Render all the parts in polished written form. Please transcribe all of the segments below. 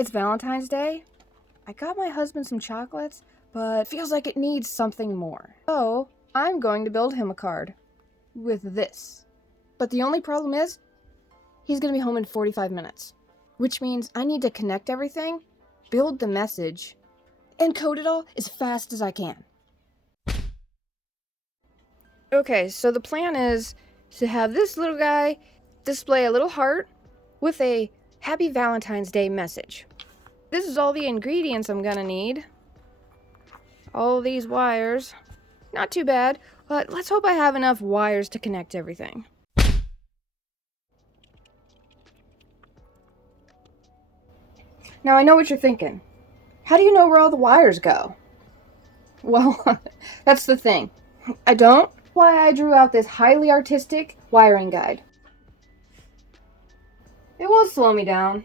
It's Valentine's Day. I got my husband some chocolates, but feels like it needs something more. So, I'm going to build him a card. With this. But the only problem is, he's going to be home in 45 minutes. Which means I need to connect everything, build the message, and code it all as fast as I can. Okay, so the plan is to have this little guy display a little heart with a Happy Valentine's Day message. This is all the ingredients I'm gonna need. All these wires. Not too bad, but let's hope I have enough wires to connect everything. Now I know what you're thinking. How do you know where all the wires go? Well, that's the thing. I don't. Why I drew out this highly artistic wiring guide. It won't slow me down.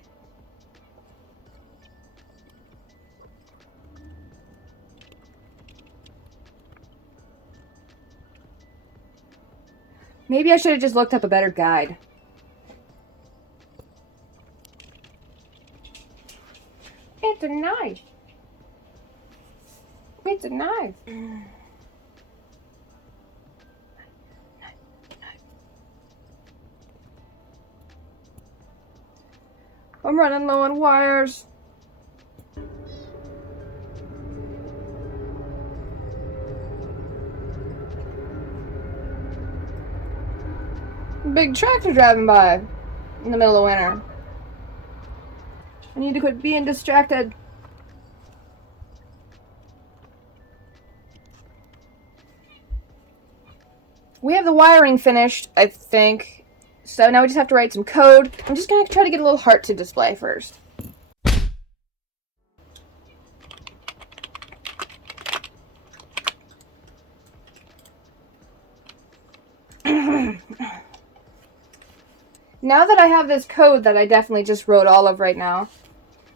Maybe I should have just looked up a better guide. It's a knife. It's a knife. I'm running low on wires. Big tractor driving by in the middle of winter. I need to quit being distracted. We have the wiring finished, I think. So now we just have to write some code. I'm just gonna try to get a little heart to display first. Now that I have this code that I definitely just wrote all of right now,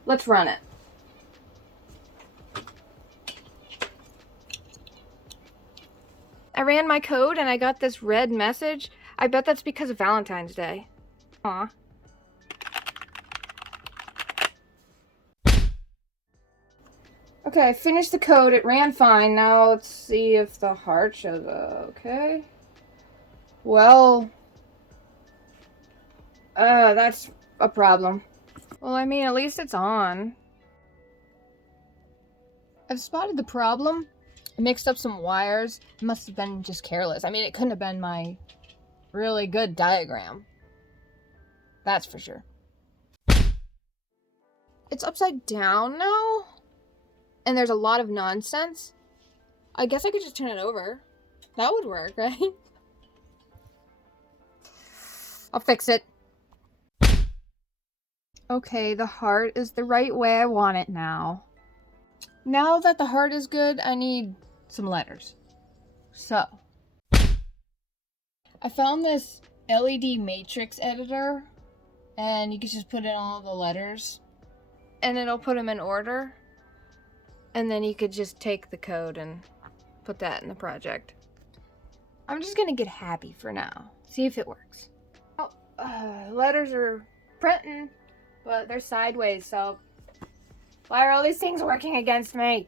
let's run it. I ran my code and I got this red message. I bet that's because of Valentine's Day. Aw. Okay, I finished the code. It ran fine. Now let's see if the heart shows up. Okay. Well, that's a problem. Well, I mean, at least it's on. I've spotted the problem. I mixed up some wires. It must have been just careless. I mean, it couldn't have been my really good diagram. That's for sure. It's upside down now, and there's a lot of nonsense. I guess I could just turn it over. That would work, right? I'll fix it. Okay, the heart is the right way I want it now. Now that the heart is good, I need some letters. So, I found this LED matrix editor, and you can just put in all the letters, and it'll put them in order, and then you could just take the code and put that in the project. I'm just gonna get happy for now, see if it works. Oh, letters are printing, but they're sideways, so why are all these things working against me?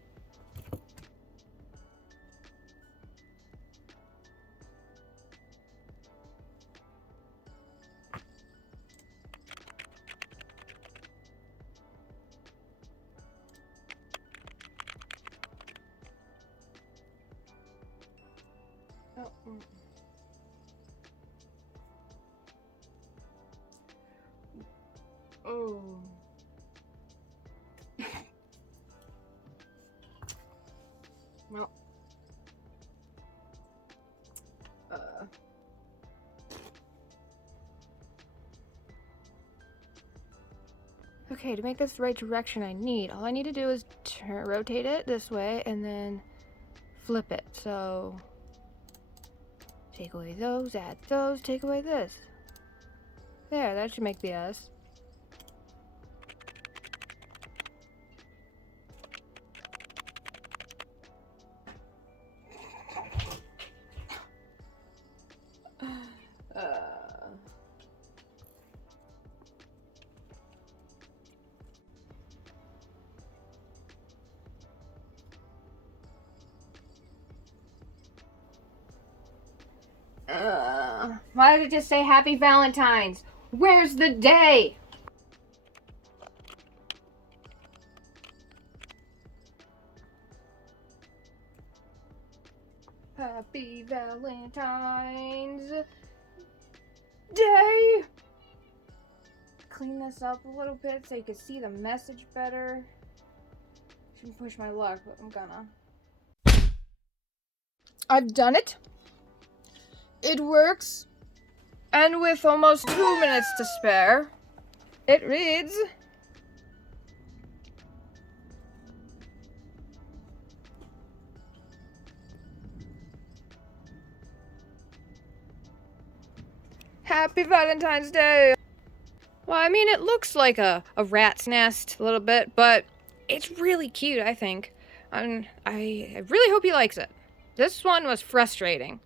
Oh. Well. Okay, to make this the right direction I need, all I need to do is rotate it this way and then flip it. So, take away those, add those, take away this. There, that should make the S. Why did it just say Happy Valentine's? Where's the day? Happy Valentine's Day! Clean this up a little bit so you can see the message better. Shouldn't push my luck, but I'm gonna. I've done it. It works. And with almost 2 minutes to spare, it reads... Happy Valentine's Day! Well, I mean, it looks like a rat's nest a little bit, but it's really cute, I think. And I really hope he likes it. This one was frustrating.